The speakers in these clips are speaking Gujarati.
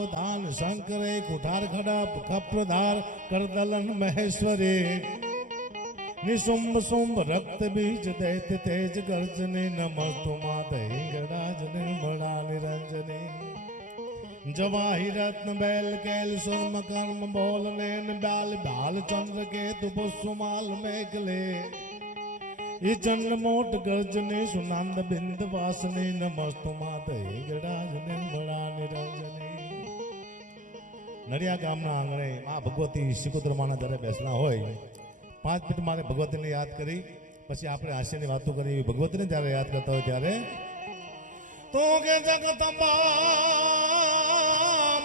सावधान शंकरे कुठार खड़ा खप्रधार करदलन महेश्वरी निशुंभ शुंभ रक्त बीज दैत्य तेज गर्जने नमस्तु माते गणाज निर्मला निरंजने जवाहि रत्न बैल कैल सुरम कर्म बोल नैन बाल बाल चंद्र के पुष्पमाल मेघले ये चंद्र मोट गर्जने सुनंद बिंद वासने नमस्तु माते गणाज निर्मला निरंजने नरिया गामना आंगणे मां भगवती सिकोत्र माना घरे बेसला होय 5 मिनिट मारे भगवतीने याद करी પછી આપણે હાસ્યની વાતો કરી ભગવતીને જ્યારે યાદ કરતા હોય ત્યારે તો કે જગતંબા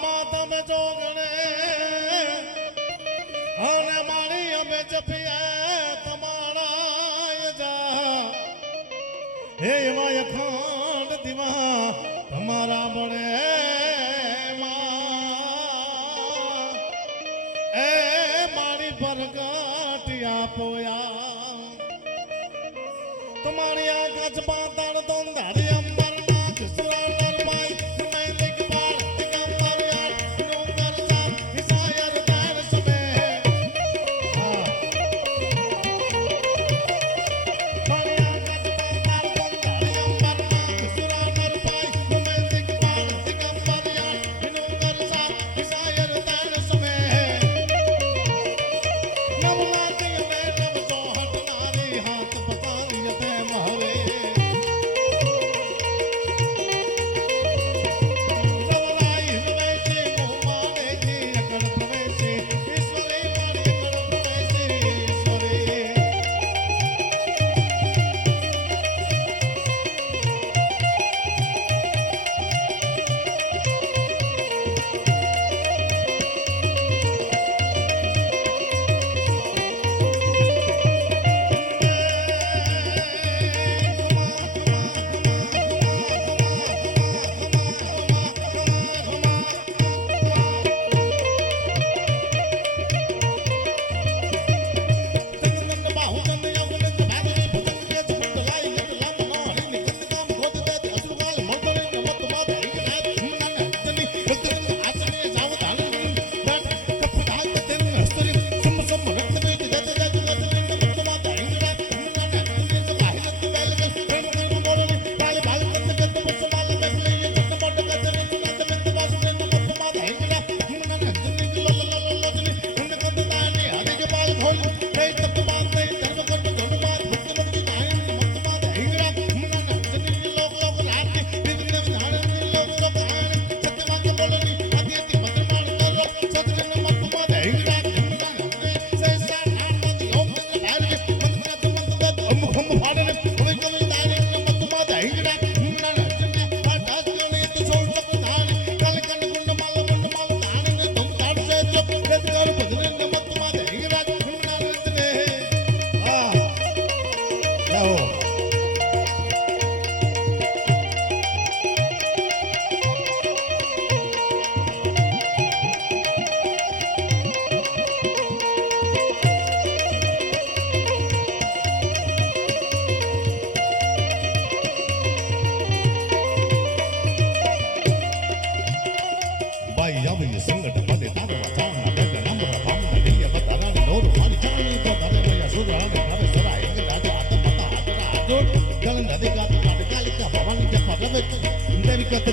માતા મે જોગણે અને મારી અમે જપિયા તમારા યજા હે એવા અખંડ દીવા તમારા બળે માં એ મારી પરગા पोया तुम्हारी आकाश पाताल तुम धारी अंबर नाथ सुरानर पाई मैं लिख बार दिगंबर यार नोकर साथ इसायर दार सबे तुम्हारी आकाश पाताल तुम धारी अंबर नाथ सुरानर पाई मैं लिख बार दिगंबर यार नोकर साथ इसायर दार सबे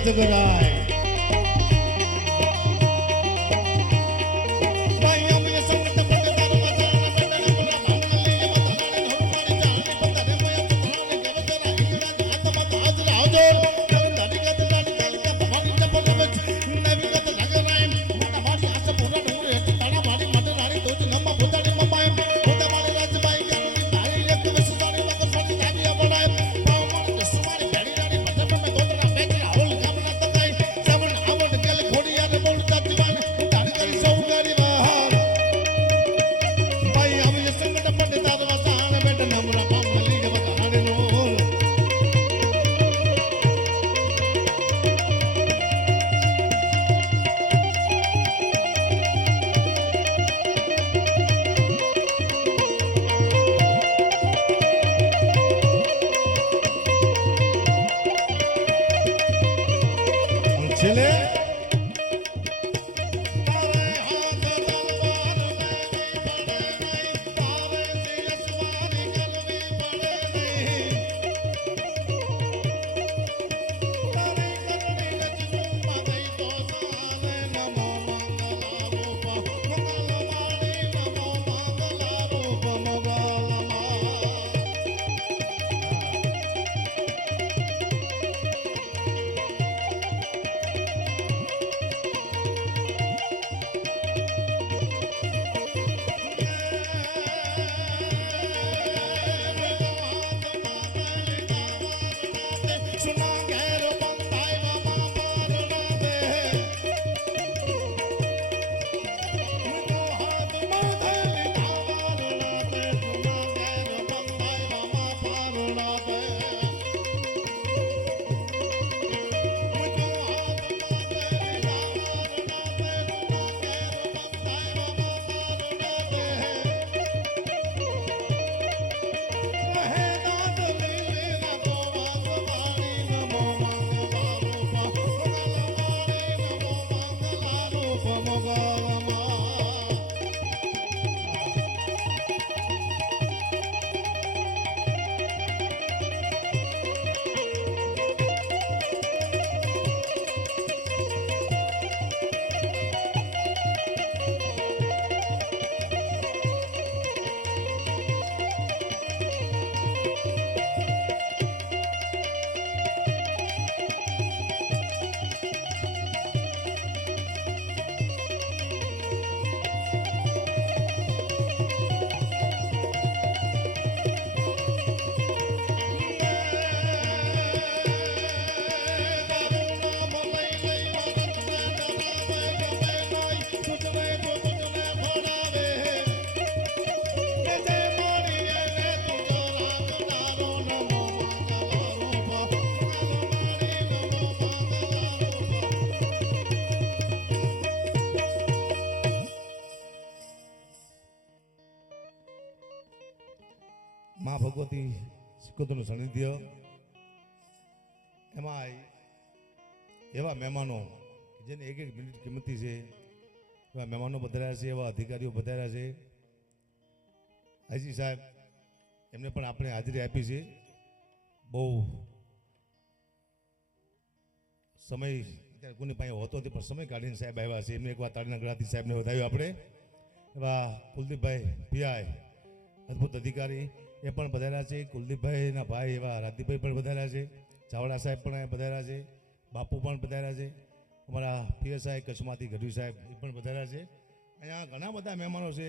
जगराय મા ભગવતી સિકોતરનું સાનિધ્ય એમાં એવા મહેમાનો જેને એક એક મિનિટ કિંમતી છે, એવા મહેમાનો પધાર્યા છે, એવા અધિકારીઓ પધાર્યા છે. આઈજી સાહેબ એમને પણ આપણે હાજરી આપી છે. બહુ સમય અત્યારે કોની પાસે હોતો નથી, પણ સમય કાઢીને સાહેબ આવ્યા છે. એમને એકવાર તાળીના ગળાથી સાહેબને વધાવ્યું આપણે. એવા કુલદીપભાઈ પીઆઈ અદ્ભુત અધિકારી એ પણ પધાર્યા છે. કુલદીપભાઈના ભાઈ એવા રાજદીપભાઈ પણ પધાર્યા છે. ચાવડા સાહેબ પણ પધાર્યા છે. બાપુ પણ પધાર્યા છે. અમારા પીએસઆઈ કચ્છમાંથી ગઢવી સાહેબ એ પણ પધાર્યા છે. અહીંયા ઘણા બધા મહેમાનો છે.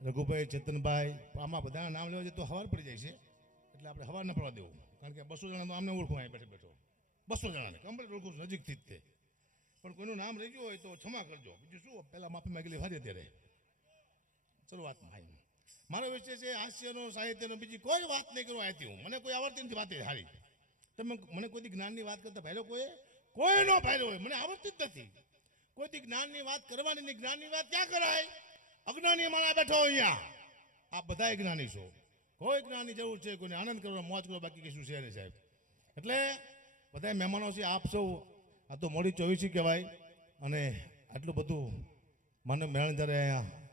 રઘુભાઈ, ચેતનભાઈ, આમાં બધાના નામ લેવા જાય તો હવાર પડી જાય છે, એટલે આપણે હવાર ન પડવા દેવું. કારણ કે 200 જણા તો આમને ઓળખું અહીંયા બેઠો બેઠો 200 જણાને કમ્પ્લીટ ઓળખું નજીકથી જ તે. પણ કોઈનું નામ રહી ગયું હોય તો ક્ષમા કરજો. બીજું શું, પહેલાં માફી માગેલી સારી અત્યારે શરૂઆતમાં. મારો વિષય છે હાસ્યનો, સાહિત્યનો, બીજી કોઈ વાત નહીં કરવા આવતી હું. મને કોઈ આવડતી નથી વાતે સારી. તમે મને કોઈથી જ્ઞાનની વાત કરતા ભાઈલો કોઈનો ભાઈલો હોય મને આવડતી જ નથી. કોઈથી જ્ઞાનની વાત કરવાની નહીં. જ્ઞાનની વાત ક્યાં કરાય? અજ્ઞાની માણા બેઠો અહીંયા. આ બધા જ્ઞાની છો. કોઈ જ્ઞાનની જરૂર છે, કોઈને આનંદ કરો, મોજ કરો, બાકી કશું છે નહીં સાહેબ. એટલે બધા મહેમાનો છે. આપ સૌ આ તો મોડી 24 કહેવાય, અને આટલું બધું મને મેળણ જ્યારે અહીંયા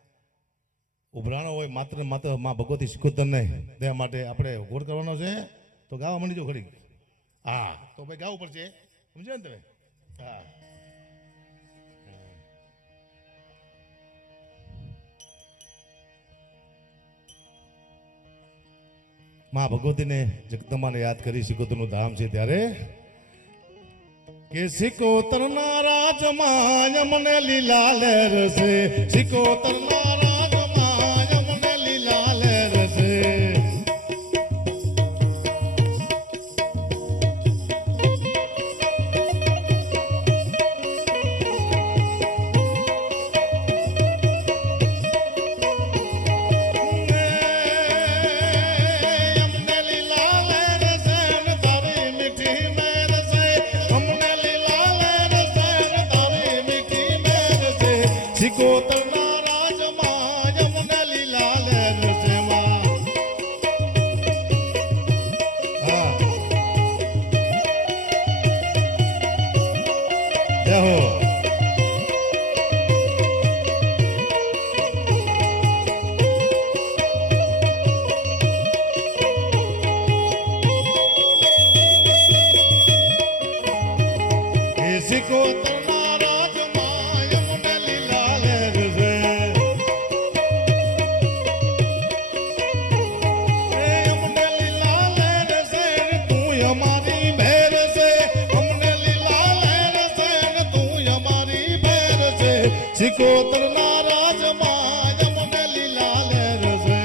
ઉભરાણો હોય માત્ર માં ભગવતી સિકોતરને દેવા માટે આપણે ગોળ કરવાનો છે. તો ગાવા માંડી જો ખરી. હા, તો ભાઈ ગાવું પડશે, સમજે ને તમે? હા, માં ભગવતીને જગદંબાને યાદ કરી સિકોતરનું ધામ છે ત્યારે કે સિકોતરના રાજમાં યમને લીલા લહેર છે. સિકોતરના રાજમાં યમને લીલા લહેર છે. સિકોતરના રાજમાં યમને લીલા લહેર છે. હા, જય હો. સિકોતરના રાજમાં યમને લીલા લહેર છે. યમને લીલા લહેર છે, તું અમારી ભેર છે. અમને લીલા લહેર છે, તું અમારી ભેર છે. સિકોતરના રાજમાં યમને લીલા લહેર છે.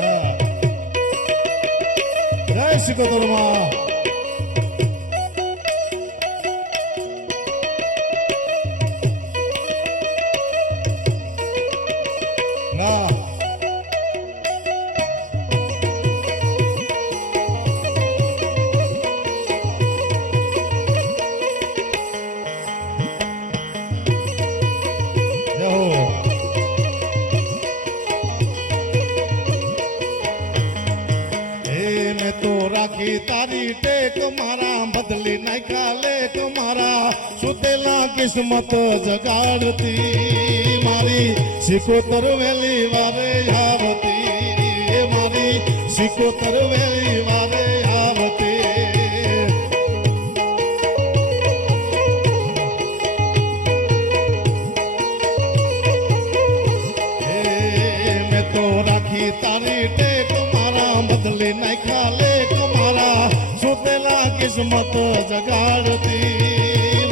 હા, જય સિકોતરમાં. ના, જય હો. મેં તો રાખી તારી ટેક, મારા બદલી નાખ્યા લેખ. મારા સુતેલા કિસ્મત જગાડતી મારી સિકોતર વેલી વારે આવતી. મારી સિકોતર વેલી વારે આવતી. મેં તો રાખી તારી ટેક, મારા બદલી નાખ્યા લેખ. મારા સુતેલા કિસ્મત જગાડતી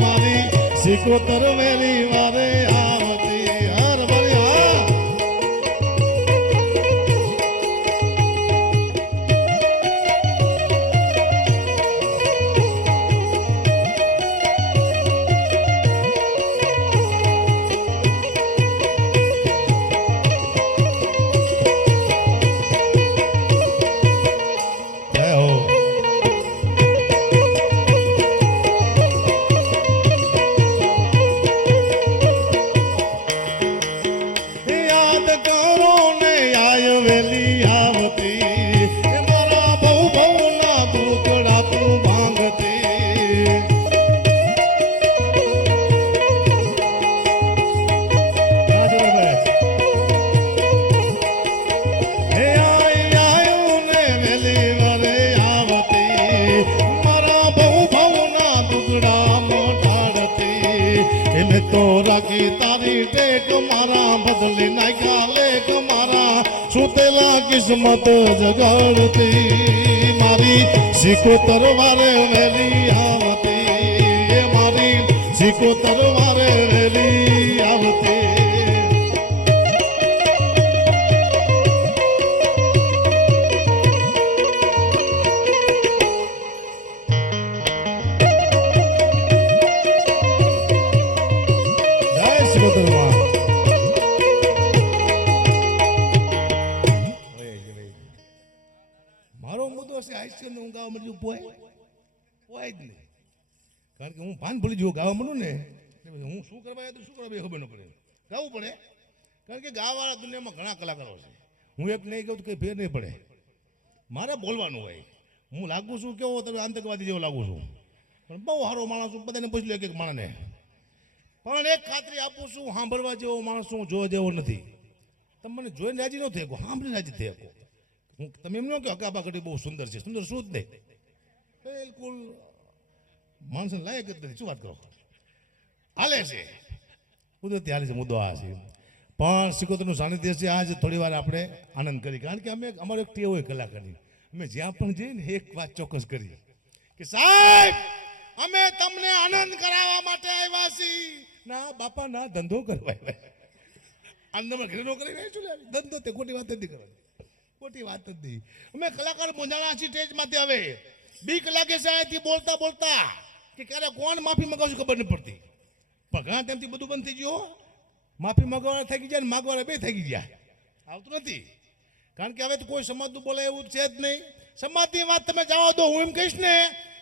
મારી સિકોતર વેલી વારે આવતી. હર ભરી હા. જય હો. મેં તો રાખી તારી ટેક મારા બદલી નાખ્યા લેખ મારા સુતેલા કિસ્મત જગાડતી મારી સિકોતર વારે વેલી આવતી મારી સિકોતર વારે વેલી આવતી મારો મુદ્દો છે આઈસ્ક્રીમ હું ગાવા મળ્યું પોય જ નહીં કારણ કે હું ભાન ભૂલી જવું ગાવા મળું ને હું શું કરવા તો શું કરવા ખબર ન પડે ગાવું પડે કારણ કે ગાવાવાળા દુનિયામાં ઘણા કલાકારો છે હું એક નહીં કહું તો કંઈ ફેર નહીં પડે મારે બોલવાનું હોય હું લાગુ છું કેવો તમે આતંકવાદી જેવો લાગુ છું પણ બહુ સારો માણસ છું બધાને પૂછી લે એક માણસને પણ એક ખાતરી આપું છું સાંભળવા જેવો માણસ હું જોવા જેવો નથી તમે મને જોઈને રાજી ન થઈ શકો સાંભળીને રાજી થઈ શકો હું તમે એમ ન કહો હકાબા ઘડી બહુ સુંદર છે સુંદર શું જ નહીં બિલકુલ માણસને લાયક જ નથી શું વાત કરો હાલે છે કુદરતી હાલે છે મુદ્દો આ છે પણ સિકોતરનું સાનિધ્ય છે આજ થોડી વાર આપણે આનંદ કરી કારણ કે અમે અમારો એક ટેવ હોય કલાકારની અમે જ્યાં પણ જઈએ ને એક વાત ચોક્કસ કરી કે સાહેબ અમે તમને આનંદ કરાવવા માટે આવ્યા છીએ ના બાપા ના ધંધો કરવા આવ્યા આનંદમાં ઘરે નો કરી રહ્યા છું ધંધો તે ખોટી વાત નથી કરવાની ખોટી વાત નથી અમે કલાકાર મોંઝાણા છીએ સ્ટેજમાંથી હવે બીક લાગે સાહેબથી બોલતા બોલતા કે ક્યારે કોણ માફી મગાવશું ખબર નહીં પડતી પણ ઘણા ટાઈમથી બધું બંધ થઈ ગયું માફી મગાવવાળા થઈ ગયા ને માગવાળા બે થઈ ગયા આવતું નથી કારણ કે હવે તો કોઈ સમાજનું બોલે એવું છે જ નહીં સમાજની વાત તમે જવા દો હું એમ કહીશ ને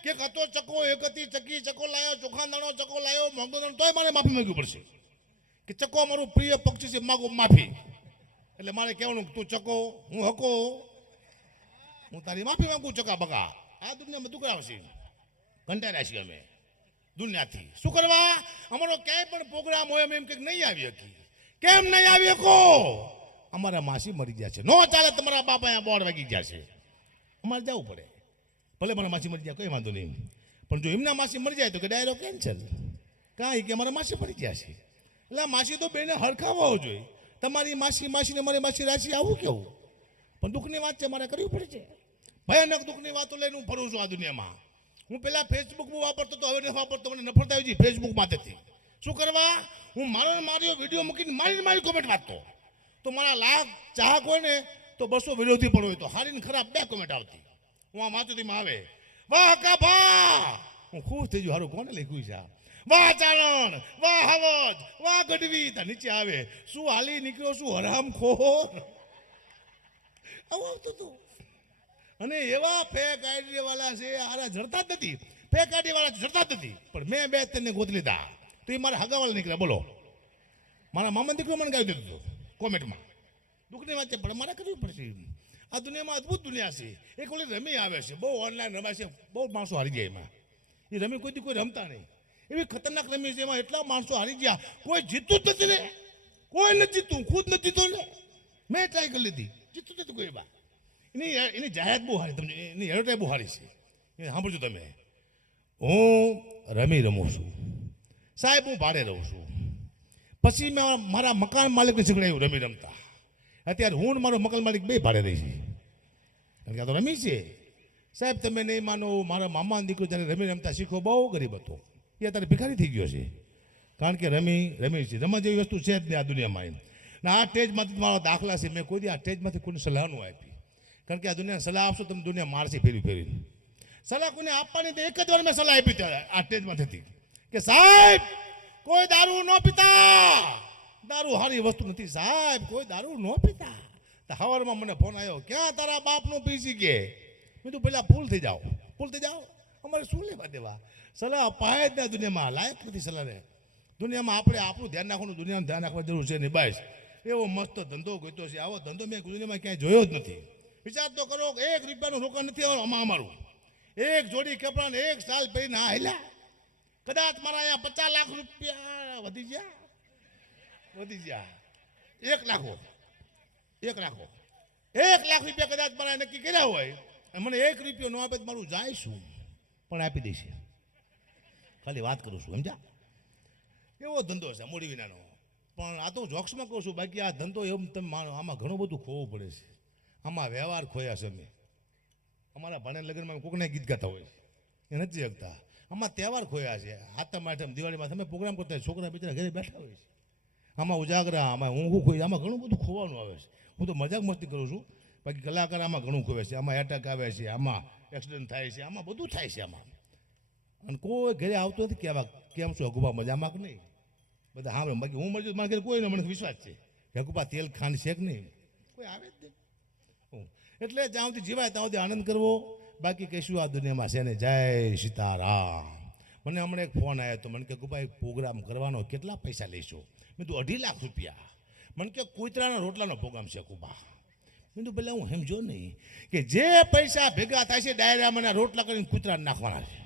કે હતો ચકો એક હતી ચકી ચકો લાયો ચોખા દાણો ચકો લાયો મોંઘો દાણો તોય મારે માફી માંગવી પડશે કે ચકો મારું પ્રિય પક્ષી છે માગો માફી એટલે મારે કહેવાનું તું ચકો હું હકો હું તારી માફી માંગુ ચકા બકા આ દુનિયામાં તું કરાવશે કંટાળ્યા છીએ અમે દુનિયાથી શું કરવા અમારો ક્યાંય પણ પ્રોગ્રામ હોય અમે એમ કંઈક નહીં આવી શકી કેમ નહીં આવી શકો અમારા માસી મરી ગયા છે નો ચાલે તમારા બાપા અહીંયા બોર્ડ વાગી ગયા છે અમારે જવું પડે ભલે મારા માસી મરી જાય કંઈ વાંધો નહીં પણ જો એમના માસી મરી જાય તો કે ડાયરો કેન્સલ કાંઈ કે અમારા માસી મરી ગયા છે એટલે માસી તો બેને હરખાવો જોઈએ તમારી માસીને મારી માસી રાશિ આવું કેવું પણ દુઃખની વાત છે મારે કરવી પડે છે ભયાનક દુઃખની વાતો લઈને હું ફરું છું આ દુનિયામાં હું પહેલા ફેસબુકમાં વાપરતો તો હવે નથી વાપરતો મને નફરત આવી ગઈ ફેસબુકમાંથી શું કરવા હું મારો વિડીયો મૂકીને મારી કોમેન્ટ વાંચતો તો મારા લાખ ચાહક હોય ને તો 200 વિરોધી પણ હોય તો હારીને ખરાબ 2 કોમેન્ટ આવતી હું આ માતુતીમાં આવે વાહ કાભા હું ખુશ થઈ ગયો હારું કોને લખ્યું છે વાહ ચારણ વાહ હવજ વાહ ગઢવી તા નીચે આવે શું હાલી નીકળ્યો શું હરામ ખોર આવું આવતું હતું અને એવા ફેક આઈડી વાળા છે આરા જડતા જ નથી ફેક આઈડી વાળા જડતા જ નથી પણ મેં બે તેને ગોત લીધા તો એ મારા હગાવાળા નીકળ્યા બોલો મારા મામા દીકરો મને ગાવી દીધું કોમેન્ટમાં દુઃખની વાત છે પણ મારે કરવી પડશે આ દુનિયામાં અદભુત દુનિયા છે એક ઓલી રમી આવે છે બહુ ઓનલાઈન રમાય છે બહુ માણસો હારી જાય એમાં એ રમી કોઈ રમતા નહીં એવી ખતરનાક રમી છે એમાં એટલા માણસો હારી ગયા કોઈ જીતું જ નથી ને કોઈ નથી જીતું ખુદ નથી જીતો ને મેં ટ્રાય કરી લીધી જીતું નથી કોઈ બા એની જાહેરાત બહુ હારી તમને એની એડવર્ટાઈઝ બહુ હારી છે એ સાંભળજો તમે હું રમી રમું છું સાહેબ હું ભાડે રહું છું પછી મેં મારા મકાન માલિકને શીખડાયું રમી રમતા અત્યારે હું ને મારો મકાન માલિક બે ભાડે રહી છે કારણ કે આ તો રમી છે સાહેબ તમે નહીં માનો મારા મામાનો દીકરો જ્યારે રમી રમતા શીખો બહુ ગરીબ હતો એ અત્યારે ભિખારી થઈ ગયો છે કારણ કે રમી છે રમવા જેવી વસ્તુ છે જ નહીં આ દુનિયામાં ને આ સ્ટેજમાંથી મારા દાખલા છે મેં કોઈ દી આ સ્ટેજમાંથી કોઈને સલાહ ન આપી કારણ કે આ દુનિયા સલાહ આપશો તમે દુનિયા મારશે ફેરી સલાહ કોઈને આપવાની તો એક જ વાર મેં સલાહ આપી ત્યારે આ સ્ટેજમાંથી કે સાહેબ કોઈ દારૂ ન પીતા દારૂ સારી વસ્તુ નથી સાહેબ કોઈ દારૂ ન પીતા તો સવારમાં મને ફોન આવ્યો ક્યાં તારા બાપનું પીસી કે મેં તું પહેલાં ફૂલ થઈ જાઓ અમારે શું લેવા દેવા સલાહ અપાય જ ના દુનિયામાં લાયક નથી સલાહને દુનિયામાં આપણે આપણું ધ્યાન રાખવાનું દુનિયામાં ધ્યાન રાખવા જરૂર છે નહીં બસ એવો મસ્ત ધંધો ગોત્યો છે આવો ધંધો મેં દુનિયામાં ક્યાંય જોયો જ નથી વિચાર તો કરો કે 1 રૂપિયાનું રોકાણ નથી આમાં અમારું એક જોડી કપડાને 1 સાલ પહેરીને આ હેલા કદાચ મારા અહીંયા 50 લાખ રૂપિયા વધી ગયા 1 લાખ 1 લાખ રૂપિયા કદાચ મારા નક્કી કર્યા હોય મને 1 રૂપિયો ન આપે મારું જાય શું પણ આપી દઈશ ખાલી વાત કરું છું સમજા એવો ધંધો છે મૂડી વિનાનો. પણ આ તો જોક્સમાં કહું છું, બાકી આ ધંધો એમ તમે માનો આમાં ઘણું બધું ખોવું પડે છે. આમાં વ્યવહાર ખોયા છે અમે. અમારા ભાણે લગ્નમાં કોકને ગીત ગાતા હોય એ નથી શકતા. આમાં તહેવાર ખોયા છે. આતમ આઠમ દિવાળીમાં તમે પ્રોગ્રામ કરતા હોય, છોકરા બિચારા ઘરે બેઠા હોય છે. આમાં ઉજાગરા, આમાં ઊંઘું ખોઈ, આમાં ઘણું બધું ખોવાનું આવે છે. હું તો મજાક મસ્તી કરું છું, બાકી કલાકાર આમાં ઘણું ખોવે છે. આમાં એટેક આવે છે, આમાં એક્સિડન્ટ થાય છે, આમાં બધું થાય છે આમાં. અને કોઈ ઘરે આવતો નથી કે આવા કેમ છો અગુબા મજામાં કે નહીં, બધા હા. બાકી હું મરજો મારા ઘરે કોઈ મને વિશ્વાસ છે કે અગુબા તેલ ખાંડ છે કે નહીં, કોઈ આવે જ નહીં. એટલે જ્યાં સુધી જીવાય ત્યાં સુધી આનંદ કરવો, બાકી કહીશું આ દુનિયામાં છે ને. જય સીતારામ. મને હમણાં એક ફોન આવ્યો તો મને કે ગોપા એક પ્રોગ્રામ કરવાનો કેટલા પૈસા લઈશો? મેં કીધું 2.5 લાખ રૂપિયા. મને કે કૂતરાના રોટલાનો પ્રોગ્રામ છે કુબા. મેં કીધું પહેલાં હું સમજો નહીં કે જે પૈસા ભેગા થાય છે ડાયરામાં રોટલા કરીને કૂતરાને નાખવાના છે.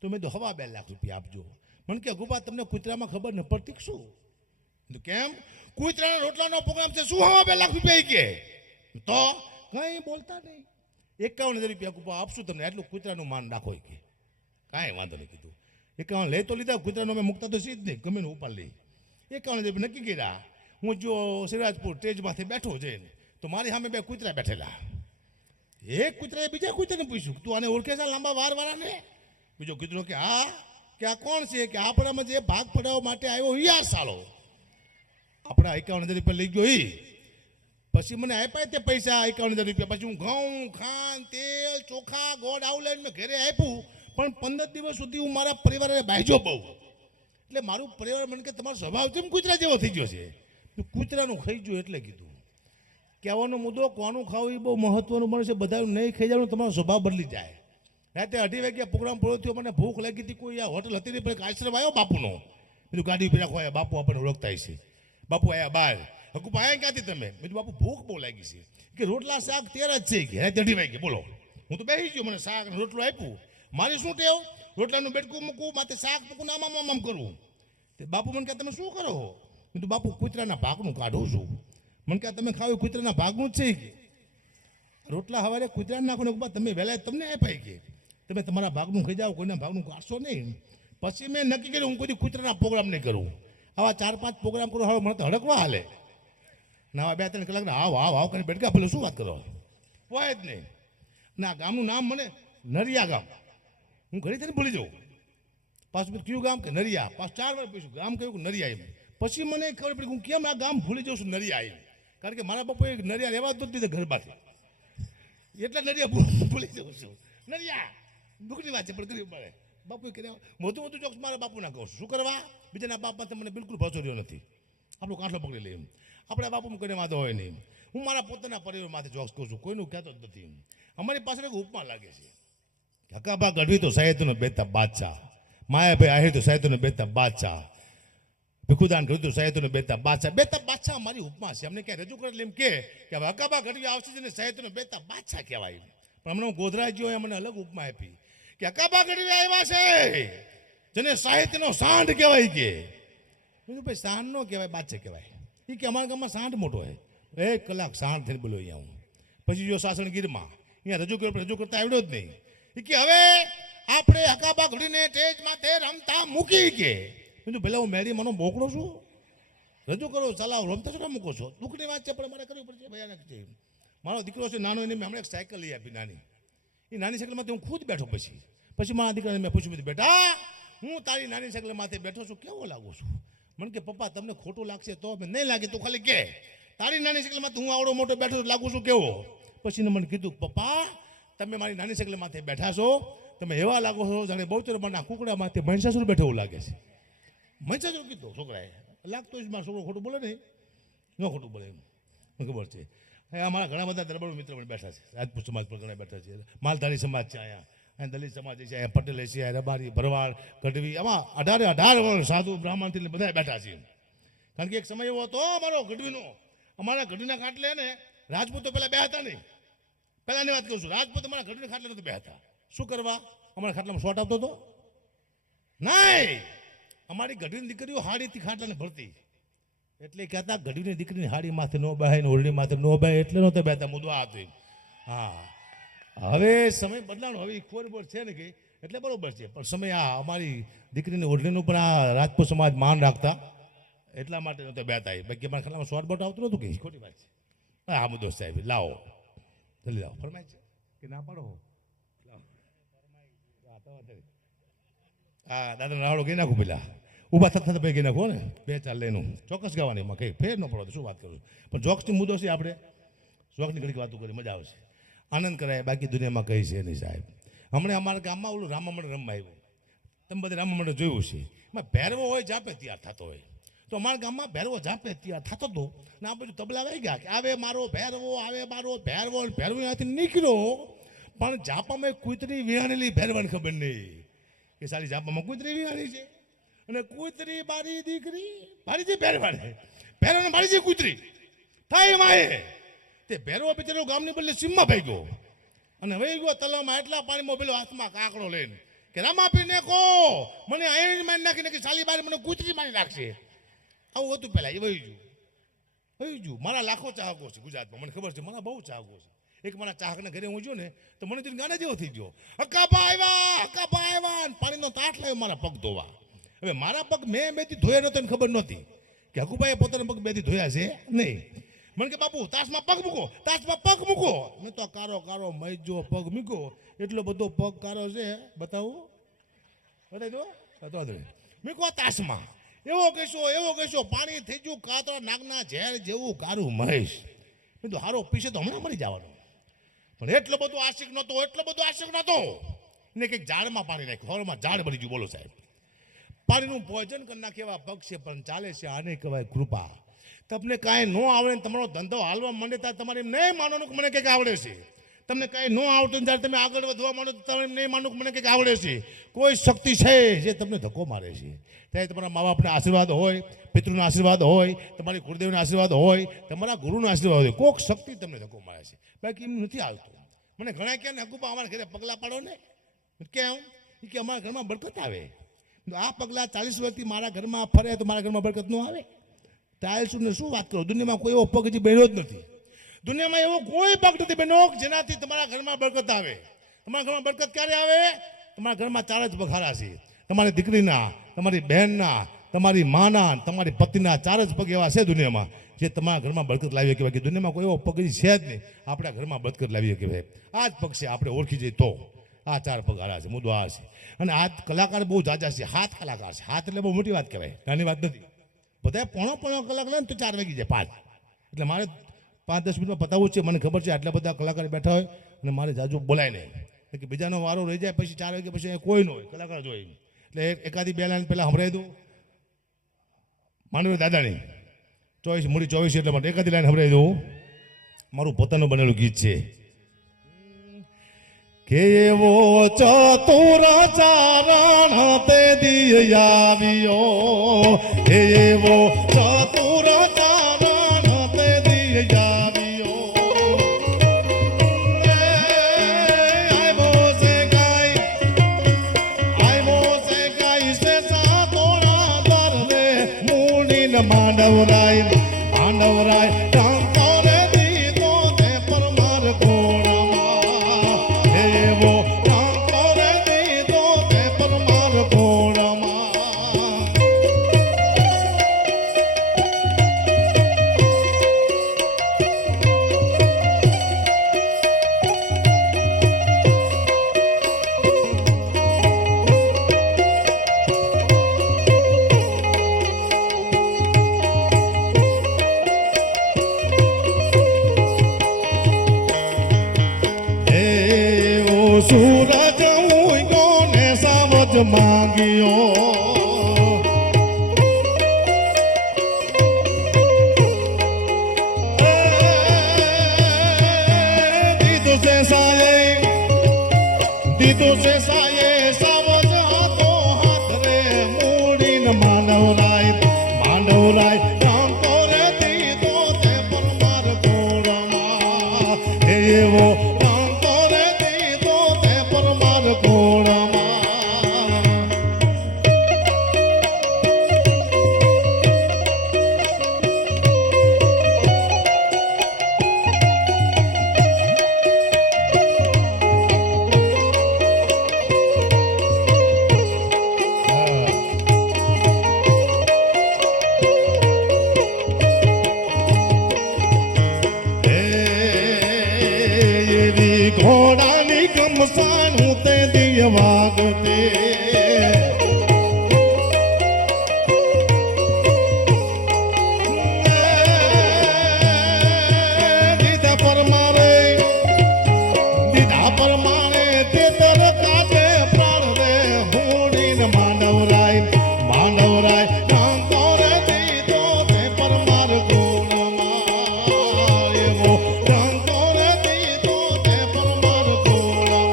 તો મેં તો 2.5 લાખ રૂપિયા આપજો. મને કે ગોપા તમને કૂતરામાં ખબર ન પડતી શું? કેમ? કૂતરાના રોટલાનો પ્રોગ્રામ છે, શું 2.5 લાખ રૂપિયા? કે તો કંઈ બોલતા નહીં. 51,000 રૂપિયા કુપા આપશું તમને, એટલું કૂતરાનું માન રાખો કે કાંઈ વાંધો નહીં. કીધું 51 લઈ તો લીધા, કૂતરાનો અમે મૂકતા તો સીધ નહીં, ગમે ને ઉપાડ લઈ. 51,000 રૂપિયા નક્કી કર્યા. હું જો સિરાજપુર સ્ટેજમાંથી બેઠો જઈને તો મારી સામે 2 કૂતરા બેઠેલા. એક કૂતરાએ બીજા કૂતરાને પૂછ્યું, તું આને ઓળખે છે લાંબા વારવાળાને? બીજો કૂતરો કે હા. કે આ કોણ છે? કે આપણામાં જે ભાગ પડાવવા માટે આવ્યો યાર સાલો. આપણા 51,000 રૂપિયા લઈ ગયો એ. પછી મને આપ્યા તે પૈસા 51,000 રૂપિયા. પછી હું ઘઉં, ખાંડ, તેલ, ચોખા, ગોળ આવું લઈને મેં ઘરે આપ્યું. પણ 15 દિવસ સુધી હું મારા પરિવારને બાજ્યો બહુ. એટલે મારું પરિવાર મને કે તમારો સ્વભાવ કેમ કૂતરા જેવો થઈ ગયો છે? કૂતરાનું ખાઈ ગયો એટલે કીધું. કહેવાનો મુદ્દો કોનું ખાવું એ બહુ મહત્વનું બને છે. બધાનું નહીં ખાઈ જવાનું, તમારો સ્વભાવ બદલી જાય. રાતે 2:30 વાગ્યા પ્રોગ્રામ પૂરો થયો, મને ભૂખ લાગી હતી. કોઈ આ હોટલ હતી નહીં, પણ આશ્રમ આવ્યો બાપુનો. બીજું ગાડી ઉપર રાખો, બાપુ આપણને ઓળખતા છે. બાપુ આયા બહાર. હકુપા આયા ક્યાંથી તમે? બીજું બાપુ ભૂખ બહુ લાગી છે. કે રોટલા શાક 13 જ છે કે રાતે 2:30 વાગે. બોલો, હું તો બેસી ગયો, મને શાક અને રોટલો આપ્યું. મારી શું ટેવ? રોટલાનું બેટકું મૂકવું, માથે શાક મૂકું, આમ કરવું. તે બાપુ મને કહે તમે શું કરો? કીધું બાપુ કૂતરાના ભાગનું કાઢું છું. મને કહે તમે ખાવ કૂતરાના ભાગનું જ છે કે રોટલા સવારે કૂતરાને નાખો ને તમે વહેલા તમને આપાય કે તમે તમારા ભાગનું ખાઈ જાઓ, કોઈના ભાગનું કાઢશો નહીં. પછી મેં નક્કી કર્યું હું કોઈ કૂતરાના પ્રોગ્રામ નહીં કરું. આવા 4-5 પ્રોગ્રામ કરો, હવે મને તો હડકવા હાલે. ના 2-3 કલાક હાવ કરીને બેઠા પેલો શું વાત કરો? હોય જ નહીં. ના ગામનું નામ મને નરિયા ગામ. હું ઘણી તને ભૂલી જાઉં. પાછું કયું ગામ? કે નરિયા. પાછું 4 વાર પૂછ્યું ગામ કયું? નરિયા. એમ પછી મને ખબર પડી હું કેમ આ ગામ ભૂલી જાઉં છું નરિયા એમ. કારણ કે મારા બાપુ એક નરિયા રહેવા જ દીધા ઘરમાંથી, એટલે નરિયા ભૂલી જાઉં છું. નરિયા દુઃખની વાત છે, પણ ગરીબ મળે. બાપુ કર્યા મોટું ચોક્સ મારા બાપુના કહું છું. શું કરવા? બીજાના બાપમાં મને બિલકુલ ભરોસો રહ્યો નથી. આપણું કાંઠો પકડી લઈએ એમ. આપણા બાપુમાં કોઈને વાંધો હોય નહીં. હું મારા પોતાના પરિવારમાંથી જોક્સ કહું છું, કોઈનું કહેતો જ નથી. અમારી પાસે એક ઉપમા લાગે છે. હકાબા ગઢવી તો સાહિત્યનો બેતા બાદશાહ, માયાભાઈ આહિર તો સાહિત્યનો બેતા બાદશાહ, ભીખુદાન કર્યું તો સાહિત્યનો બેતા બાદશાહ મારી ઉપમા છે. અમને ક્યાં રજૂ કરે એમ કે હકાબા ગઢવી આવશે ને સાહિત્યનો બેતા બાદશાહ કહેવાય. પણ હમણાં હું ગોધરા ગયો, મને અલગ ઉપમા આપી કે હકાબા ગઢવી આવ્યા છે જેને સાહિત્યનો સાંઢ કહેવાય. કે ભાઈ સાંઢ નો કહેવાય, બાદશાહ કહેવાય. એ કે અમારા ગામમાં સાંઢ મોટો હોય. 1 કલાક સાંઢ થઈને બોલો અહીંયા હું. પછી જો સાસણગીરમાં અહીંયા રજૂ કરતા આવડ્યો જ નહીં. એ કે હવે આપણે હકાબા ઘડીને સ્ટેજ માથે રમતા મૂકી. કે બીજું પેલા હું મેરી માનો બોકડો છું, રજૂ કરો ચલાવો, રમતા છો મૂકો છો. દુઃખની વાત છે પણ મારે કરવી પડશે, ભયાનક છે. મારો દીકરો છે નાનો, એને મેં હમણાં એક સાયકલ લઈ આપી નાની. એ નાની સાયકલમાંથી હું ખુદ બેઠો. પછી મારા દીકરાને મેં પૂછ્યું બેટા હું તારી નાની સાયકલમાંથી બેઠો છું, કેવો લાગુ છું? મને કે પપ્પા તમને ખોટું લાગશે તો નહીં લાગે તો ખાલી કે તારી નાની સાયકલમાંથી હું આવડો મોટો બેઠો લાગુ છું કેવો? પછી મને કીધું પપ્પા તમે મારી નાની સાયકલમાંથી બેઠા છો, તમે એવા લાગો છો જાણે બહુચરમાના કુકડામાંથી મહિષાસુર બેઠો એવું લાગે છે. મહિષાસુર કીધું છોકરાએ. લાગતો જ મારો છોકરો ખોટું બોલે નહીં, ન ખોટું બોલે એમ મને ખબર છે. અમારા ઘણા બધા દરબારો મિત્ર પણ બેઠા છે, રાજપૂત સમાજ પર ઘણા બેઠા છે, માલધારી સમાજ છે અહીંયા દલિત સમાજ છે, અહીંયા પટેલ છે, રબારી, ભરવાડ, ગઢવી, આમાં 18 સાધુ બ્રાહ્મણથી બધા બેઠા છે. કારણ કે એક સમય એવો હતો અમારો ગઢવીનો, અમારા ગઢવીના ખાટલે ને રાજપૂતો પહેલાં બે હતા નહીં. પહેલાંની વાત કરું છું, રાજપૂત અમારા ગઢવીના ખાટલે નહોતા બે હતા. શું કરવા? અમારા ખાટલામાં શોટ આવતો હતો નહીં. અમારી ગઢવીની દીકરીઓ હાડીથી ખાટલાને ભરતી, એટલે કહેતા ગઢવીની દીકરીની હાડી માથે ન બેહાય ને ઓરડી માથે ન બેહાય એટલે નહોતા બેહતા. મુદ્દો આ હતો. હા હવે સમય બદલાણો, હવે ખબર છે ને કે એટલે બરોબર છે, પણ સમય આ અમારી દીકરીની ઓઢણીનું પણ આ રાજપૂત સમાજ માન રાખતા એટલા માટે નહોતો બેતા. બાકી અમારા ખાલામાં શોર્ટ બોટ આવતું નહોતું કે ખોટી વાત છે. હા મુદ્દો સાહેબ લાવો જલ્દી લાવો. ફરમાય છે કે ના પાડો? હા દાદા રાવડો ગઈ નાખું પેલા ઊભા થતા ભાઈ ગઈ નાખો ને 2-4 લઈનું ચોક્કસ ગાવાની એમાં કંઈ ફેર ન પડો. શું વાત કરું? પણ જોક્સની મુદ્દો છે, આપણે જોક્સની ઘડીક વાતો કરી મજા આવશે, આનંદ કરાય. બાકી દુનિયામાં કઈ છે નહીં સાહેબ. હમણાં અમારા ગામમાં ઓલું રામા મંડળ રમવા આવ્યું. તમે બધે રામા મંડળ જોયું છે. એમાં ભેરવો હોય જાપે તૈયાર થતો હોય. તો અમારા ગામમાં ભેરવો જાપે તૈયાર થતો હતો ને આ બધું તબલા આવી ગયા કે આવે મારો ભેરવો, આવે મારો ભેરવો. ભેરવો ત્યાંથી નીકળ્યો પણ જાપામાં કૂતરી વિહાણેલી ભેરવાને ખબર નહીં કે સાલી જાપામાં કૂતરી વિહાણી છે. અને કૂતરી મારી દીકરી મારી જે ભેરવાને ભેરવાને મારી જે કૂતરી થાય માએ તે ભેરવો બિચારો ગામની બદલે સીમમાં ભાઈ ગયો અને વહી ગયો તલાવમાં. એટલા પાણીમાં પેલો હાથમાં કાકડો લઈને કે રામાપી ને કહો મને અહીં મારી નાખીને કે સાલી બારી મને કૂતરી મારી નાખશે. આવું હતું પહેલાં. એ વહી ગયું. મારા લાખો ચાહકો છે ગુજરાતમાં, મને ખબર છે, મારા બહુ ચાહકો છે. એક મારા ચાહકના ઘરે હું જો ને તો મને જોઈને ગાના જેવો થઈ ગયો. હક્કાપા આવ્યા પાણીનો તાટ લાવ્યો મારા પગ ધોવા. હવે મારા પગ મેં બેથી ધોયા નહોતો એને ખબર નહોતી કે હકુભાઈએ પોતાના પગ બેથી ધોયા છે નહીં. મને કે બાપુ તાસમાં પગ મૂકો. મેં તો કારો મૈજો પગ મૂકો. એટલો બધો પગ કારો છે બતાવું બતાવી દો મૂકો તાસમાં. એવો કહેશો પાણી થઈ ગયું કાતરા નાગના ઝેર જેવું કારું મહેશ. મેં તો હારો પીશે તો હમણાં મરી જવાનો. પણ એટલો બધો આશિક નહોતો એને કંઈક ઝાડમાં પાણી નાખ્યું. હવામાં ઝાડ બળી ગયું. બોલો સાહેબ, પાણીનું ભોજન કરી નાખે એવા પગ છે પણ ચાલે છે. આને કહેવાય કૃપા. તમને કાંઈ ન આવડે ને તમારો ધંધો હાલવા માંડે ત્યારે તમારે એમ નહીં માનવાનું કે મને કંઈક આવડે છે. તમને કાંઈ ન આવડતું ત્યારે તમે આગળ વધવા માંડો તો તમે એમ નહીં માનવું કે મને કંઈક આવડે છે. કોઈ શક્તિ છે જે તમને ધક્કો મારે છે. ત્યારે તમારા મા બાપના આશીર્વાદ હોય, પિતૃના આશીર્વાદ હોય, તમારી ગુરુદેવના આશીર્વાદ હોય, તમારા ગુરુના આશીર્વાદ હોય, કોઈક શક્તિ તમને ધક્કો મારે છે. બાકી એમ નથી આવતું. મને ઘણા કહે ને હકુબા અમારા ઘરે પગલાં પાડો ને. કેમ? કે અમારા ઘરમાં બરકત આવે. આ પગલાં 40 વર્ષથી મારા ઘરમાં ફરે તો મારા ઘરમાં બરકત ન આવે. ટાયલ્સને શું વાત કરો? દુનિયામાં કોઈ એવો પગ હજી બન્યો જ નથી. દુનિયામાં એવો કોઈ પગ નથી બન્યો જેનાથી તમારા ઘરમાં બરકત આવે. તમારા ઘરમાં બરકત ક્યારે આવે? તમારા ઘરમાં 4 જ પગ હારા છે. તમારી દીકરીના, તમારી બહેનના, તમારી માના, તમારી પતિના 4 જ પગ એવા છે દુનિયામાં જે તમારા ઘરમાં બરકત લાવી શકે. કે દુનિયામાં કોઈ એવો પગ છે જ નહીં આપણા ઘરમાં બરકત લાવી શકે. આ જ પગ છે. આપણે ઓળખી જઈએ તો આ 4 પગ હારા છે. મુદ્દો આ છે. અને આ કલાકાર બહુ જાજા છે. હાથ કલાકાર છે. હાથ એટલે બહુ મોટી વાત કહેવાય, નાની વાત નથી. બધા પોણો કલાક લે ને તો 4 વાગી જાય 5. એટલે મારે 5-10 મિનિટમાં પતાવવું છે. મને ખબર છે આટલા બધા કલાકાર બેઠા હોય અને મારે જાજુ બોલાય નહીં કે બીજાનો વારો રહી જાય પછી 4 વાગે પછી કોઈ ન હોય, કલાકાર જ હોય. એટલે એકાદી 2 લાઈન પહેલાં સંભળાવી દઉં. માનવી દાદાની મૂડી 24 એટલે માટે એકાદી લાઈન સંભળાવી દઉં. મારું પોતાનું બનેલું ગીત છે કે એવો ચતુર ચારણ તે દી આવ્યો, એવો ચતુર ચારણ તે દી આવ્યો. આવ્યો છે ગાય છે સાતોણા દર રે મૂડીને માંડવરાય ટંકોરે દીધો તે પરમાર ઘોડામાં. એવો ટંકોરે દીધો તે પરમાર ઘોડામાં. સૂરજ ઉગ્યો ને સાવજ માંગ્યો. દીધો છે સાયે સાવજ હતો હાથ રે મૂડીને માંડવરાય ટંકોરે દીધો તે પરમાર ઘોડામાં. એવો ટંકોરે દીધો તે પરમાર ઘોડામાં. દીધા પરમારે દીધા પરમાણે તે તર કાજે પ્રાણ રે હોડીન માંડવરાય માંડવરાય રંગોરે દીધો તે પરમાર ગુણમાં એવો રંગોરે દીધો તે પરમાર ગુણમાં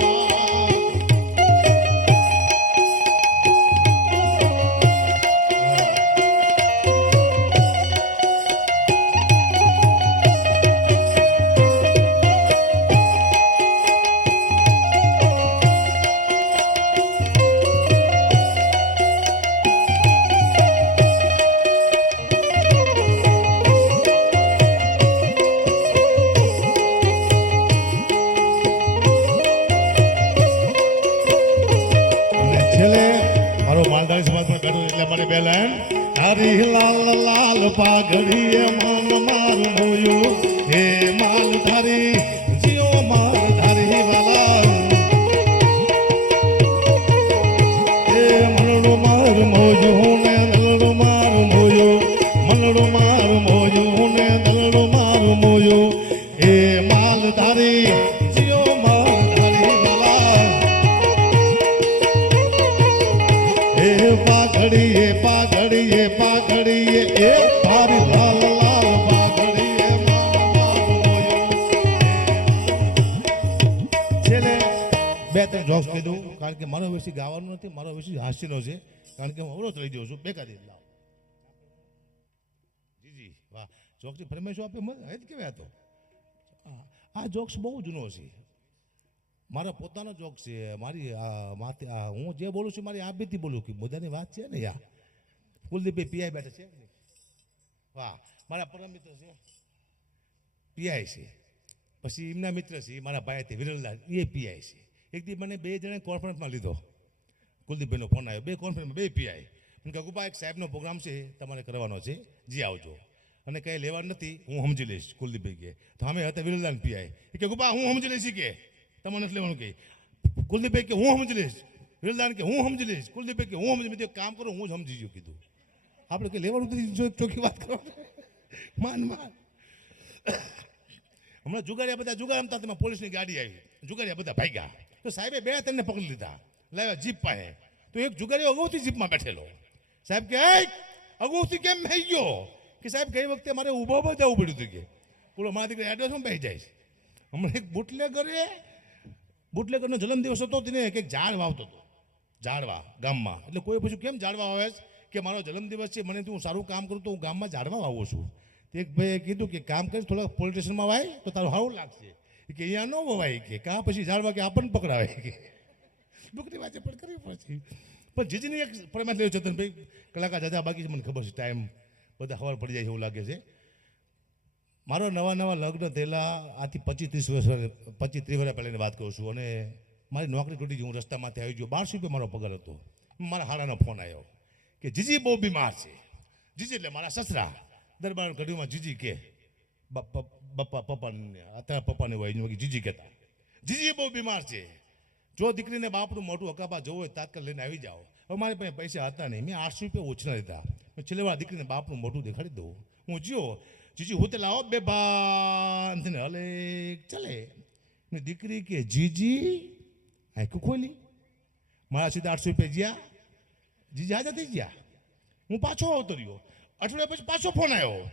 અને છેલ્લે મારો માલધારી સમાજ પણ કાઢું એટલે મને બે લાઈન તારી લાલ લાલ પાઘડીએ મન મારું મોયું હે માલધારી જીઓ માલધારી વાલા હે મનડું મારું મોયું ને દલડું મારું મોયું મનડું મારું મોયું ને દલડું મારું મોયું હે માલધારી જીઓ માલધારી વાલા એ પાઘડીએ પાઘડીએ પાઘડીએ એ તારી લાલ લાલ પાઘડીએ છેલ્લે બે ત્રણ જોક્સ કહી દઉં કારણ કે મારો વિષય ગાવાનો નથી મારો વિષય હાસ્યનો છે કારણ કે હું અવરોધ લઈ જાઉં છું બેકારી લાવ જી વાહ જોક્સની ફરમાઈશો આપે મજા જ કેવા હતો આ જોક્સ બહુ જૂનો છે મારા પોતાનો જોક છે મારી માથે હું જે બોલું છું મારી આ બીથી બોલું કે બધાની વાત છે ને યા કુલદીપભાઈ પીઆઈ બેઠા છે વાહ મારા પરમ મિત્ર છે પીઆઈ છે પછી એમના મિત્ર છે મારા ભાઈ તે વિરલદાસ એ પીઆઈ છે એક દી મને બે જણે કોન્ફરન્સમાં લીધો કુલદીપભાઈનો ફોન આવ્યો બે કોન્ફરન્સમાં બે પીઆઈ મને કહ્યું એક સાહેબનો પ્રોગ્રામ છે તમારે કરવાનો છે જી આવજો અને કંઈ લેવાનું નથી હું સમજી લઈશ કુલદીપભાઈ કે તો અમે હતા વિરલદાસ પીઆઈ એ કે ગુપા હું સમજી લઈશ કે તમારે નથી લેવાનું કે કુલદીપભાઈ કે હું સમજી લઈશ વિરલદાન કે હું સમજી લઈશ કુલદીપભાઈ કે હું સમજી લઈશ કામ કરો હું જ સમજી ગયો કીધું આપણે કે લેવાનું નથી જો ચોખ્ખી વાત કરો માન માન હમણાં જુગાડ્યા બધા જુગાડ રમતા તેમાં પોલીસની ગાડી આવી જુગાડ્યા બધા ભાગ્યા તો સાહેબે બે ત્રણને પકડી લીધા લાવ્યા જીપ પાસે તો એક જુગાડીઓ અગાઉથી જીપમાં બેઠેલો સાહેબ કે અગાઉથી કેમ થઈ ગયો કે સાહેબ ગઈ વખતે મારે ઊભા ઊભા જવું પડ્યું હતું કે બોલો મારા દીકરા એડ્રેસમાં બેસી જાય હમણાં એક બુટલેગરનો જન્મદિવસ હતો તેને કંઈક ઝાડ વાવતો હતો ઝાડવા ગામમાં એટલે કોઈ પૂછ્યું કેમ ઝાડવા વાવે કે મારો જન્મદિવસ છે મને તું સારું કામ કરું તો હું ગામમાં ઝાડવા વાવું છું એક ભાઈએ કીધું કે કામ કરી થોડા પોલીસ સ્ટેશનમાં વાય તો તારું સારું લાગશે કે અહીંયા ન વવાય કે કાં પછી ઝાડવા કે આપણને પકડાવે કે બુકની વાંચે પણ કરી પછી પણ જીજીની એક પરમાત લેવું ચેતનભાઈ કલાકાર દાદા બાકી છે મને ખબર છે ટાઈમ બધા ખબર પડી જાય એવું લાગે છે મારો નવા લગ્ન થયેલા આથી 25-30 વર્ષ 25-30 વર્ષ પહેલાંની વાત કરું છું અને મારી નોકરી તૂટી ગઈ હું રસ્તામાંથી આવી ગયો 1200 રૂપિયા મારો પગાર હતો મારા હાડાનો ફોન આવ્યો કે જીજી બહુ બીમાર છે જીજી એટલે મારા સસરા દરબાર ઘડીમાં જીજી કે પપ્પાને અત્યારે પપ્પાને હોય જીજી કહેતા જીજી બહુ બીમાર છે જો દીકરીને બાપનું મોટું અકાબા જવું હોય તાત્કાલિક લઈને આવી જાઓ હવે મારી પાસે પૈસા હતા નહીં મેં 800 રૂપિયા ઓછા લીધા મેં છેલ્લે વાર દીકરીને બાપનું મોટું દેખાડી દઉં હું જ્યો જીજી હોતે લાવો બે બાંધને હલે ચલે દીકરી કે જીજી આખું ખોલી મારા સીધા 800 રૂપિયા જ્યાં જીજી હાજર થઈ ગયા હું પાછો આવતો રહ્યો અઠવાડિયા પછી પાછો ફોન આવ્યો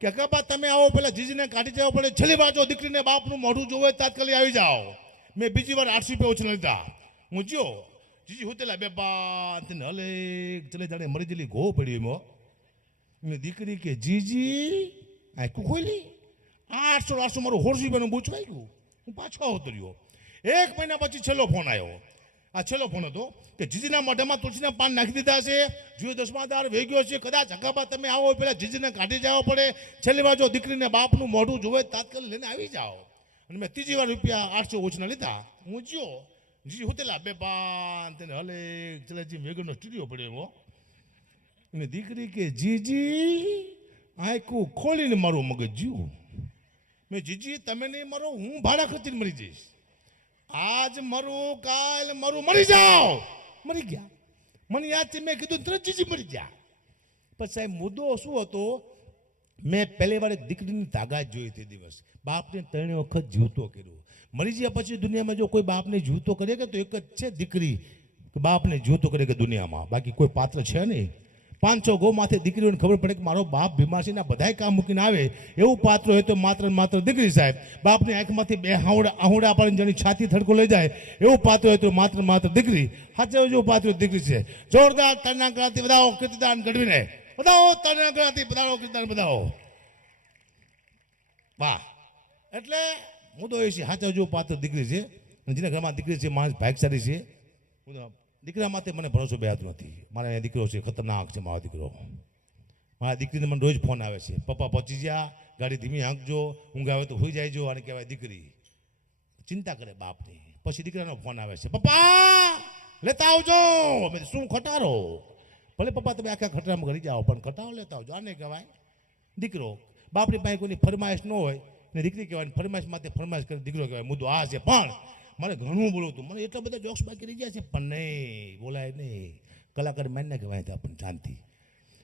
કે અકાબા તમે આવો પેલા જીજીને કાઢી જવા પડે છેલ્લી વાર જો દીકરીને બાપનું મોઢું જોવે તાત્કાલિક આવી જાઓ મેં બીજી વાર 800 રૂપિયા ઓછા લીધા હું જ્યો જીજી હોતેલા બે બાંધને હલે ચલે જાણે મરી જેલી ઘો પડી એમાં દીકરી કે જીજી આખું ખોલી 800 મારું 100 રૂપિયાનું બૂચવાઈ ગયું હું પાછો આવતો રહ્યો એક મહિના પછી છેલ્લો ફોન આવ્યો આ છેલ્લો ફોન હતો કે જીજીના મોઢામાં તુલસીના પાન નાખી દીધા છે જો દસમાદાર વેગ્યો છે કદાચ અકાબા તમે આવો પેલા જીજીને કાઢી જવા પડે છેલ્લી વાર જો દીકરીને બાપનું મોઢું જોવે તાત્કાલિક લઈને આવી જાઓ અને મેં ત્રીજી વાર રૂપિયા 800 ઓછના લીધા હું જ્યો જીજી હોતેલા બે પાન તેને હલે ચલે જી વેગરનો સ્ટુડિયો પડ્યો અને દીકરી કે જીજી આખું ખોલીને મારું મગજ જ્યું મેં જીજી તમે નહીં મરો હું ભાડા ખર્ચીને મરી જઈશ આજ મરું કાલ મરું મરી જાઓ મરી ગયા. મને યાદ છે, મેં કીધું તરત જીજી મરી ગયા. પછી સાહેબ મુદ્દો શું હતો, મેં પહેલી વાર એક દીકરીની તાકાત જોઈ તે દિવસ. બાપને 3 વખત જીવતો કર્યો. મરી ગયા પછી દુનિયામાં જો કોઈ બાપને જીવતો કરે કે તો એક જ છે દીકરી, બાપને જીવતો કરે કે દુનિયામાં, બાકી કોઈ પાત્ર છે નહીં. 500 ગૌ માથે દીકરીઓને ખબર પડે કે મારો બાપ બીમાર છે ને બધાય કામ મૂકીને આવે, એવું પાત્ર હોય તો માત્ર ને માત્ર દીકરી સાહેબ. બાપની આંખમાંથી 2 આહુડા પાડીને જેની છાતી થડકો લઈ જાય એવું પાત્ર હોય તો માત્ર ને માત્ર દીકરી. સાચું જેવું પાત્ર દીકરી છે. જોરદાર તાળીના ગળાથી બધાઓ કીર્તિદાન ગઢવીને બધાઓ, તાળીના ગળાથી બધાઓ કીર્તિદાન બધાઓ. વાહ. એટલે મુદ્દો એ છે, સાચું જેવું પાત્ર દીકરી છે. જેના ઘરમાં દીકરી છે માણસ ભાગ્યશાળી છે. દીકરા માટે મને ભરોસો બેહાતો નથી. મારા દીકરો છે, ખતરનાક છે મારો દીકરો. મારા દીકરીને મને રોજ ફોન આવે છે, પપ્પા પહોંચી જા, ગાડી ધીમી હાંકજો, ઊંઘ આવે તો હોઈ જાયજો. આને કહેવાય દીકરી. ચિંતા કરે બાપની. પછી દીકરાનો ફોન આવે છે, પપ્પા લેતા આવજો. શું ખટારો? ભલે પપ્પા તમે આખા ખટારામાં ઘરી જાઓ પણ ખટારો લેતા આવજો. આને કહેવાય દીકરો. બાપની પાસે કોઈની ફરમાઈશ ન હોય ને દીકરી કહેવાય, ફરમાઈશ માટે ફરમાઈશ કરે દીકરો કહેવાય. મુદ્દો આ છે. પણ મને ઘણું બોલવું હતું, મને એટલા બધા જોક્સ બાકી રહી ગયા છે પણ નહીં બોલાય નહીં. કલાકાર માન ના કહેવાય આપણને શાંતિ.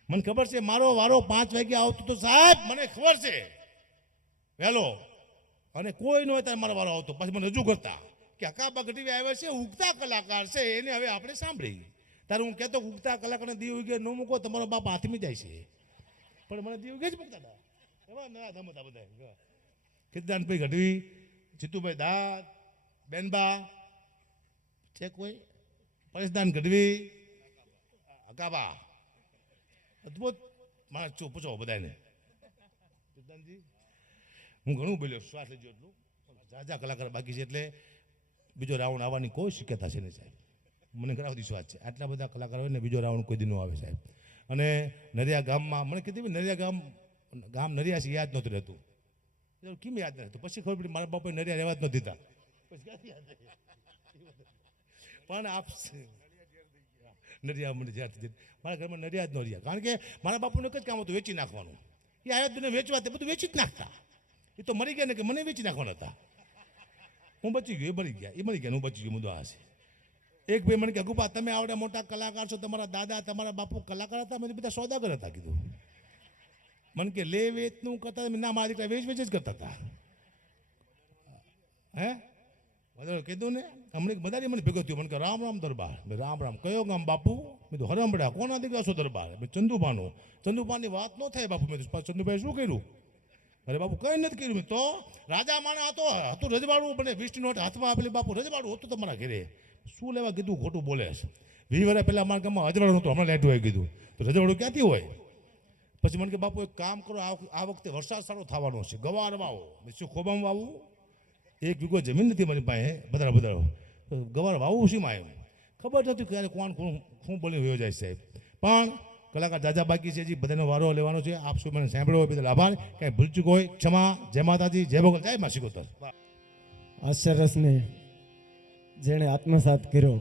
મને ખબર છે મારો વારો 5 વાગે આવતો તો સાહેબ, મને ખબર છે વહેલો, અને કોઈ ન હોય ત્યારે મારો વારો આવતો. પછી મને રજૂ કરતા કે અકાબા ગઢવી આવ્યા છે, ઉગતા કલાકાર છે, એને હવે આપણે સાંભળી. ત્યારે હું કહેતો ઉગતા કલાકારને દીવ ઉગે ન મૂકો, તમારો બાપ હાથમી જાય છે. પણ મને દીવ ઉગે જ મૂકતા હતા. એવા નવા ધમ હતા બધા. કીર્તિદાનભાઈ ગઢવી, જીતુભાઈ દાદ, બેનબા છે, કોઈ પરેશદાન ગઢવી, અકાબા, અદભુત માણસ છું. પૂછો બધાને. હું ઘણું બોલ્યો, શ્વાસ લેજો એટલું. ઝાઝા કલાકાર બાકી છે એટલે બીજો રાઉન્ડ આવવાની કોઈ શક્યતા છે નહીં સાહેબ. મને ઘણા વિશ્વાસ છે આટલા બધા કલાકાર હોય ને બીજો રાઉન્ડ કોઈ દી ન આવે સાહેબ. અને નરિયા ગામમાં મને કીધું નરિયા ગામ નરિયા છે યાદ નહોતું રહેતું. કેમ યાદ ન રહેતું? પછી ખબર પડી મારા બાપાએ નરિયા રહેવા જ નથી દીધા. પણ આપ નરિયા મને જ્યારથી મારા ઘરમાં નરિયા જ ન રહ્યા. કારણ કે મારા બાપુનું એક જ કામ હતું, વેચી નાખવાનું. એ આવ્યા બધું વેચવા, તે બધું વેચી જ નાખતા. એ તો મરી ગયા ને કે મને વેચી નાખવાના હતા. હું બચી ગયો, એ મરી ગયા, એ મરી ગયા, હું બચી ગયો. મુદ્દો આ છે. એક ભાઈ મને કે ગુપા તમે આવડે મોટા કલાકાર છો, તમારા દાદા તમારા બાપુ કલાકાર હતા? મને બધા સોદાગર હતા કીધું. મને કે લે વેચનું કરતા ના, મારા દીકરા વેચ જ કરતા હતા. હે બધા કીધું ને હમણાં બધા મને ભેગો થયો. મને કે રામ રામ દરબાર. રામ રામ. કયો ગામ બાપુ? મેં તો હરમડા. કોના દીકરા છો દરબાર? મેં ચંદુભાનો. ચંદુભાની વાત ન થાય બાપુ. મેં ચંદુભાઈ શું કર્યું? અરે બાપુ કંઈ નથી કર્યું. મેં તો રાજા માણા હતું રજવાડું, મને 20 નોટ હાથમાં આપેલી બાપુ. રજવાડું હતું તમારા ઘરે. શું લેવા કીધું? ખોટું બોલે છે. 20 વર્ષ પહેલાં અમારા ગામમાં રજવાડું નહોતું, હમણાં લેટું હોય કીધું. તો રજવાડું ક્યાંથી હોય? પછી મને કે બાપુ એક કામ કરો, આ વખતે વરસાદ સારો થવાનો છે, ગવાર વાવો. મેં શું ખોબામાં વાવું? 1 વીઘો જમીન નથી મારી પાસે, બધાડો ગવાર વાવું છે માં. એમ ખબર નથી ક્યારે કોણ શું બોલી વયો જાય સાહેબ. પણ કલાકાર દાદા બાકી છે, હજી બધાનો વારો લેવાનો છે. આપ શું મને સાંભળ્યો હોય બદલ આભાર. કાંઈ ભૂલચૂક હોય ક્ષમા. જય માતાજી, જય ભગવાન, જય મા શિકોતર. હાસ્યરસને જેણે આત્મસાત કર્યો,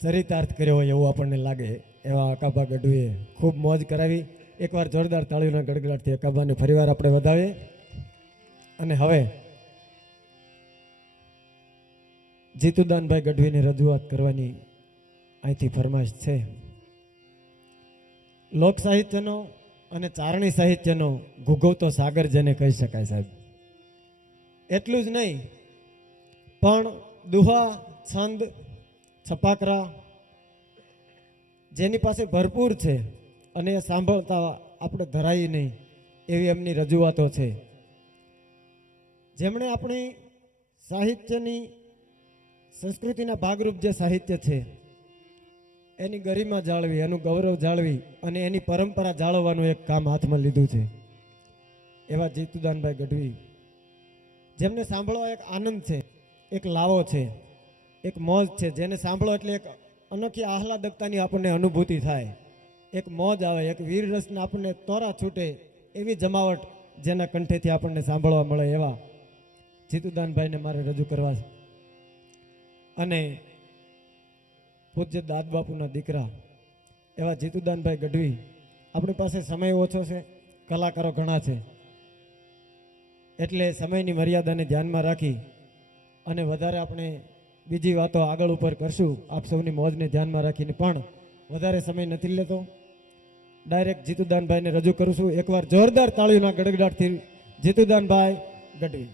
ચરિતાર્થ કર્યો હોય એવું આપણને લાગે એવા અકાબા ગઢવીએ ખૂબ મોજ કરાવી. એકવાર જોરદાર તાળીઓના ગડગડાટથી અકાબાને ફરીવાર આપણે વધાવીએ. અને હવે જીતુદાનભાઈ ગઢવીની રજૂઆત કરવાની અહીંથી ફરમાઈશ છે. લોક સાહિત્યનો અને ચારણી સાહિત્યનો ઘૂઘવતો સાગર જેને કહી શકાય સાહેબ. એટલું જ નહીં પણ દુહા, છંદ, છપાકરા જેની પાસે ભરપૂર છે અને એ સાંભળતા આપણે ધરાઈ નહીં એવી એમની રજૂઆતો છે. જેમણે આપણી સાહિત્યની સંસ્કૃતિના ભાગરૂપ જે સાહિત્ય છે એની ગરિમા જાળવી, એનું ગૌરવ જાળવી અને એની પરંપરા જાળવવાનું એક કામ હાથમાં લીધું છે એવા જીતુદાનભાઈ ગઢવી, જેમને સાંભળવા એક આનંદ છે, એક લાવો છે, એક મોજ છે. જેને સાંભળો એટલે એક અનોખી આહલાદકતાની આપણને અનુભૂતિ થાય, એક મોજ આવે, એક વીર રસને આપણને તોરા છૂટે એવી જમાવટ જેના કંઠેથી આપણને સાંભળવા મળે એવા જીતુદાનભાઈને મારે રજૂ કરવા છે. અને પૂજ્ય દાદ બાપુના દીકરા એવા જીતુદાનભાઈ ગઢવી. આપણી પાસે સમય ઓછો છે, કલાકારો ઘણા છે, એટલે સમયની મર્યાદાને ધ્યાનમાં રાખી અને વધારે આપણે બીજી વાતો આગળ ઉપર કરશું આપ સૌની મોજને ધ્યાનમાં રાખીને, પણ વધારે સમય નથી લેતો. ડાયરેક્ટ જીતુદાનભાઈને રજૂ કરું છું. એકવાર જોરદાર તાળીઓના ગડગડાટથી જીતુદાનભાઈ ગઢવી.